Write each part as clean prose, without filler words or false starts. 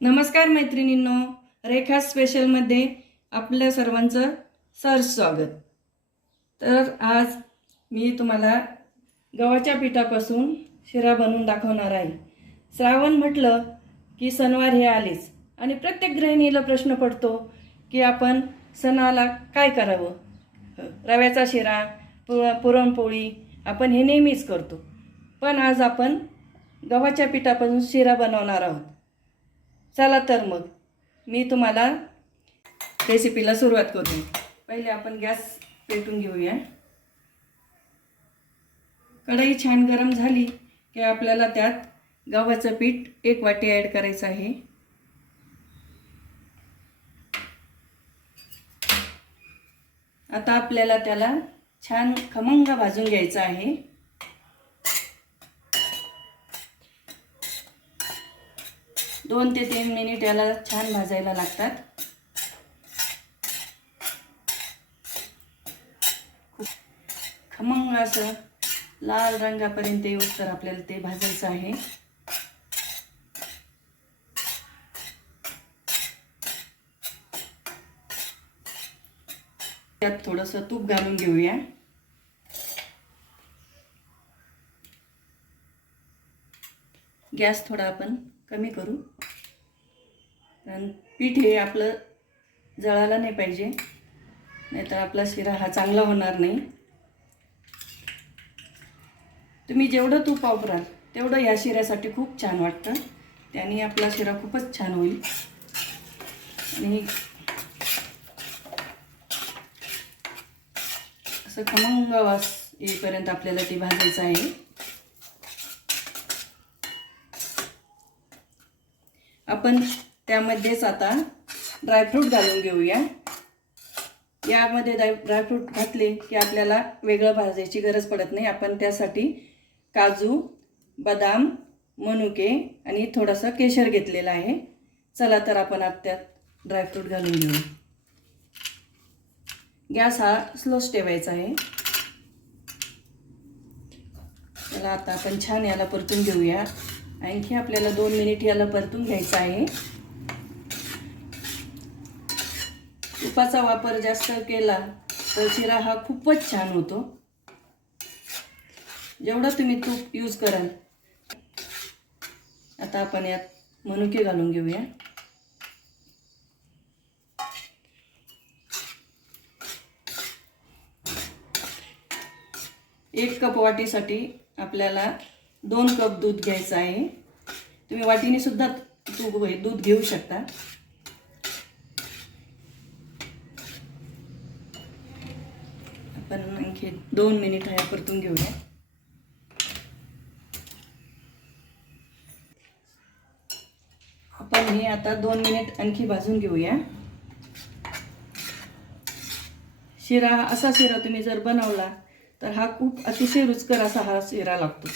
नमस्कार मैत्रिणींनो, रेखा स्पेशलमध्ये आपल्या सर्वांचं सहर्ष स्वागत। तर आज मी तुम्हाला गव्हाच्या पिठापासून शिरा बनवून दाखवणार आहे। श्रावण म्हटलं की सणवार हे आलेच आणि प्रत्येक गृहिणीला प्रश्न पडतो की आपण सणाला काय करावं। रव्याचा शिरा, पुरणपोळी आपण हे नेहमीच करतो, पण आज आपण गव्हाच्या पिठापासून शिरा बनवणार आहोत। चला तर मग मी तुम्हाला रेसिपीला सुरुवात करू। पहिले आपण गॅस पेटून घेऊया। कढई छान गरम झाली की आपल्याला त्यात गव्हाचं पीठ 1 वाटी ॲड करायचं आहे। आता आपल्याला त्याला छान खमंग भाजून घ्यायचं आहे। 2 ते 3 मिनिट याला छान भाजायला लागतात। खमंग असं लाल रंगापर्यंत येऊस्तर आपल्याला ते भाजायचं आहे। त्यात थोडंसं तूप घालून घेऊया। गॅस थोडा आपण कमी करू, कारण पीठ हे आपलं जळायला नाही पाहिजे, नाहीतर आपला शिरा हा चांगला होणार नाही। तुम्ही जेवढं तूप वापराल तेवढं या शिऱ्यासाठी खूप छान वाटतं, त्याने आपला शिरा खूपच छान होईल। आणि असं खमंग वास येईपर्यंत आपल्याला ते भाजायचं आहे। आपण त्यामध्येच आता ड्रायफ्रूट घालून घेऊया। यामध्ये ड्रायफ्रूट घातले की आपल्याला वेगळं भाजायची गरज पडत नाही। आपण त्यासाठी काजू, बदाम, मनुके आणि थोडासा केशर घेतलेला आहे। चला तर आपण आता त्यात ड्रायफ्रूट घालून घेऊ। गॅस हा स्लोच ठेवायचा आहे। चला आता आपण छान याला परतून घेऊया। आणखी आपल्याला 2 मिनिट याला परतून घ्यायचं आहे। तुपाचा वापर जास्त केला तर शिरा हा खूपच छान होतो। जेवढं तुम्ही तूप यूज कराल। आता आपण यात मनुके घालून घेऊया। एक कप वाटीसाठी आपल्याला 2 कप दूध घ्यायचं आहे। तुम्ही वाटीने सुद्धा दूध घेऊ शकता। आपण आणखी 2 मिनिट ह्या परतून घेऊया। आपण हे आता 2 मिनिट आणखी भाजून घेऊया। शिरा असा शिरा तुम्ही जर बनवला तर हा खूप अतिशय रुचकर असा हा शिरा लागतो।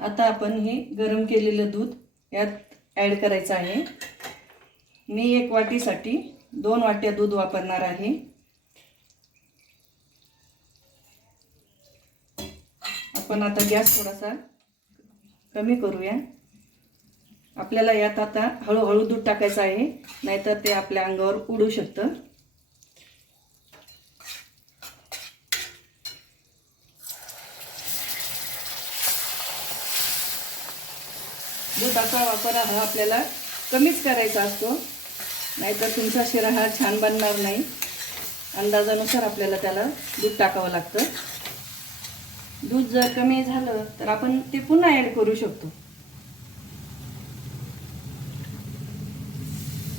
आता आपण हे गरम केलेलं दूध यात ॲड करायचं आहे। मी 1 वाटीसाठी 2 वाट्या दूध वापरणार आहे। आपण आता गॅस थोडासा कमी करूया। आपल्याला यात आता हळूहळू दूध टाकायचं आहे, नाहीतर ते आपल्या अंगावर उडू शकतं। दुधाचा वापर हा आपल्याला कमीच करायचा असतो, नाहीतर तुमचा शिरा हा छान बनणार नाही। अंदाजानुसार आपल्याला त्याला दूध टाकावं लागतं। दूध जर कमी झालं तर आपण ते पुन्हा ॲड करू शकतो।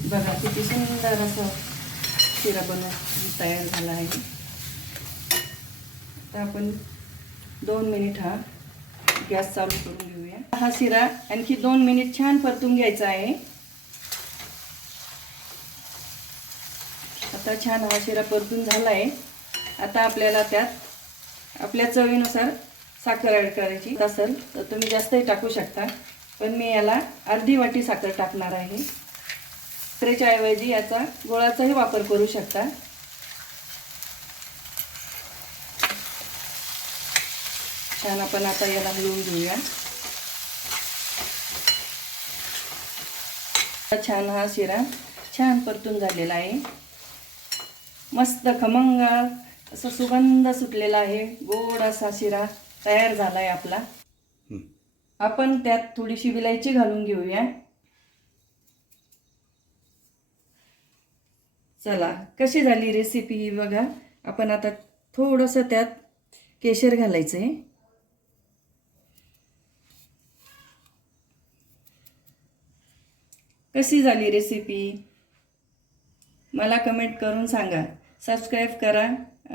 बघा किती सुंदर असा शिरा बनवून तयार झाला आहे। आता आपण 2 मिनिट हा गॅस चालू करून घेऊया। हा शिरा आणखी 2 मिनिट छान परतून घ्यायचा आहे। आता छान हा शिरा परतून झाला आहे। आता आपल्याला त्यात आपल्या चवीनुसार साखर ॲड करायची असेल तर तुम्ही जास्तही टाकू शकता, पण मी याला अर्धी वाटी साखर टाकणार आहे। साखरेच्या ऐवजी याचा गुळाचाही वापर करू शकता। छान आपण आता याला हलवून घेऊया। छान हा शिरा छान परतून झालेला आहे. मस्त खमंग असं सुगंध सुटलेला आहे. गोड असा शिरा तयार झाला आहे आपला. आपण त्यात थोडीशी विलायची घालून घेऊया. चला कशी झाली रेसिपी ही बघा. आपण आता थोडंसं त्यात केशर घालायचं आहे. कशी झाली रेसिपी मला कमेंट करून सांगा. सबस्क्राईब करा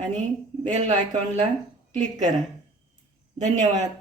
आणि बेल आयकॉनला क्लिक करा. धन्यवाद.